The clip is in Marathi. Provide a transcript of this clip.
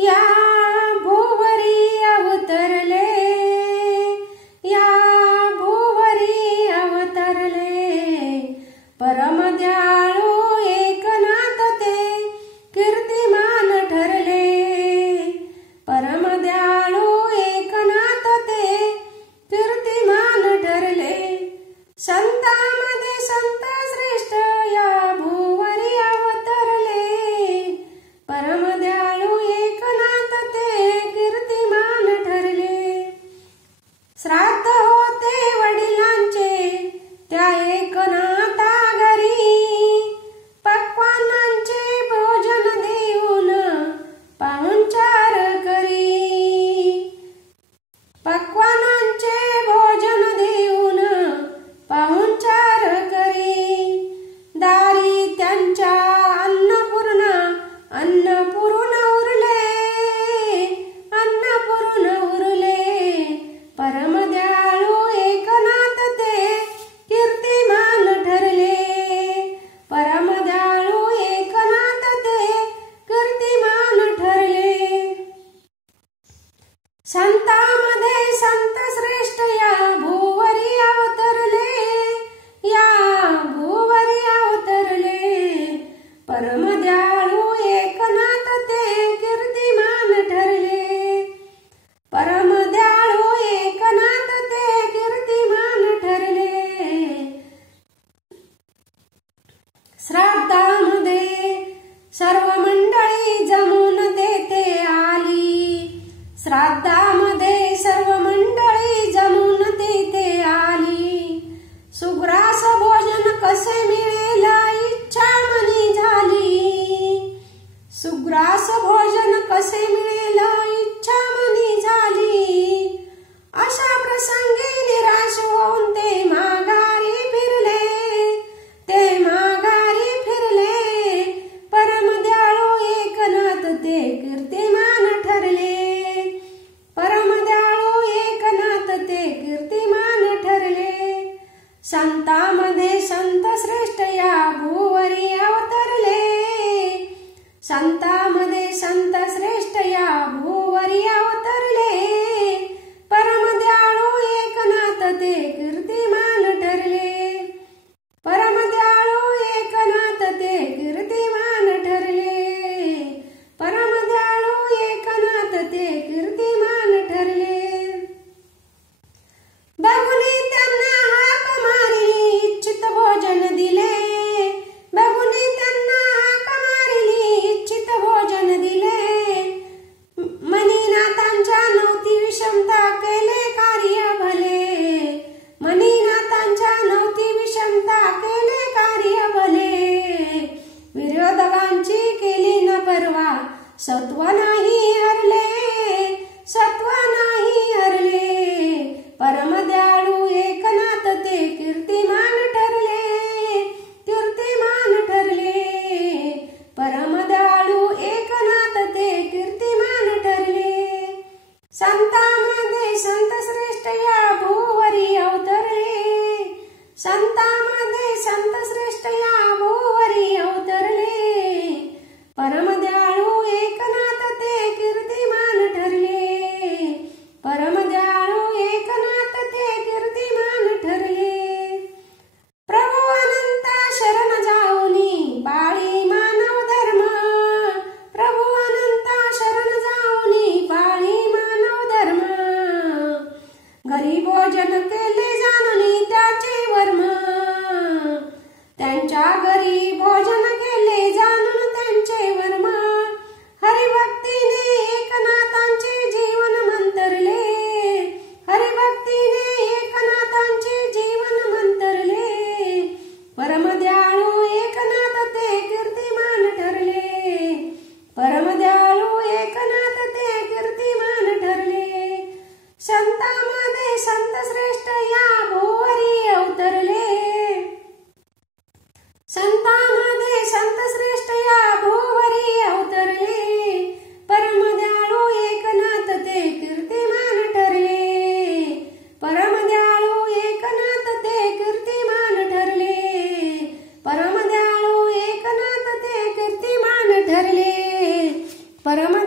या भुवरी अवतरले, या भुवरी अवतरले, परम दयाळू एकनाथ ते कीर्तिमान ठरले, परम दयाळू एकनाथ ते कीर्तिमान ठरले। संतांमध्ये संत श्रेष्ठ या भुवरी अवतरले, परम दयाळू एकनाथ ते कीर्तिमान ठरले। श्राद्ध होते वडिलांचे त्या एकनाथा घरी, पक्वान्नांचे भोजन देऊन पाहुणचार करी, पक्वान्नांचे भोजन देऊन पाहुणचार करी। दारी त्यांच्या अन्नपूर्णा अन्नपूर्ण उरले, अन्नपूर्ण उरले, परम दयाळू एकनाथ ते कीर्तिमान ठरले, परम दयाळू एकनाथ ते कीर्तिमान ठरले। संतांमध्ये संत श्रेष्ठ या भुवरी अवतरले, या भुवरी अवतरले, परम दयाळू एकनाथ ते कीर्तिमान ठरले, परम दयाळू एकनाथ ते कीर्तिमान ठरले। श्राद्धामध्ये सर्व मंडळी जमून तेथे आली, श्राद्धामध्ये सर्व मंडळी जमून तेथे आली। सुग्रास भोजन कसे मिळेल इच्छा मनी झाली, सुग्रास भोजन कसे मिळेल इच्छा मनी झाली। अशा प्रसंगी निराश होऊन ते माघारी फिरले, ते माघारी फिरले, परम दयाळू एकनाथ ते कीर्तिमान ठरले, परम दयाळू एकनाथ ते कीर्तिमान ठरले। संतांमध्ये संत श्रेष्ठ या भुवरी अवतरले, संतांमध्ये संत श्रेष्ठ या भुवरी अवतरले, परम दयाळू एकनाथ ते कीर्तिमान ठरले, परम दयाळू एकनाथ ते कीर्तिमान ठरले, परम दयाळू एकनाथ ते कीर्तिमान ठरले। बघुनी त्यांना हाक मारिली इच्छित भोजन दिले, बघुनी त्यांना हाक मारिली इच्छित भोजन दिले, मनीनाथांच्या नव्हती विषमता केले कार्य भले, मनीनाथांच्या नव्हती विषमता केले कार्य भले। विरोधकांची केली न पर्वा सत्व नाही हरले, सत्व नाही हरले, परम दयाळू एकनाथ ते कीर्तिमान ठरले, कीर्तिमान ठरले, परम दयाळू एकनाथ ते कीर्तिमान ठरले। संतांमध्ये संत श्रेष्ठ या भुवरी अवतरले, संतांमध्ये संत श्रेष्ठ या भुवरी अवतरले, परम दयाळू एकनाथ ते कीर्तिमान ठरले, परम दयाळू एकनाथ ते कीर्तिमान ठरले। प्रभू अनंत शरण जाऊनी बाळी मानव धर्म, प्रभू अनंत शरण जाऊनी बाळी मानव धर्म, घरी भोजन केले जाणूनी त्याचे वर्म, त्यांच्या घरी भोजन केले जाणून त्यांचे वर्म। हरिभक्तीने एकनाथांचे जीवन मंतरले, हरिभक्तीने एकनाथांचे जीवन मंतरले, परम दयाळू एकनाथ ते कीर्तिमान ठरले, परम दयाळू एकनाथ ते कीर्तिमान ठरले। संतांमध्ये संत श्रेष्ठ या भुवरी अवतरले, संतांमध्ये संत श्रेष्ठ या भुवरी अवतरले, परम दयाळू एकनाथ ते कीर्तिमान ठरले, परम दयाळू एकनाथ ते कीर्तिमान ठरले, परम दयाळू एकनाथ ते कीर्तिमान ठरले, परम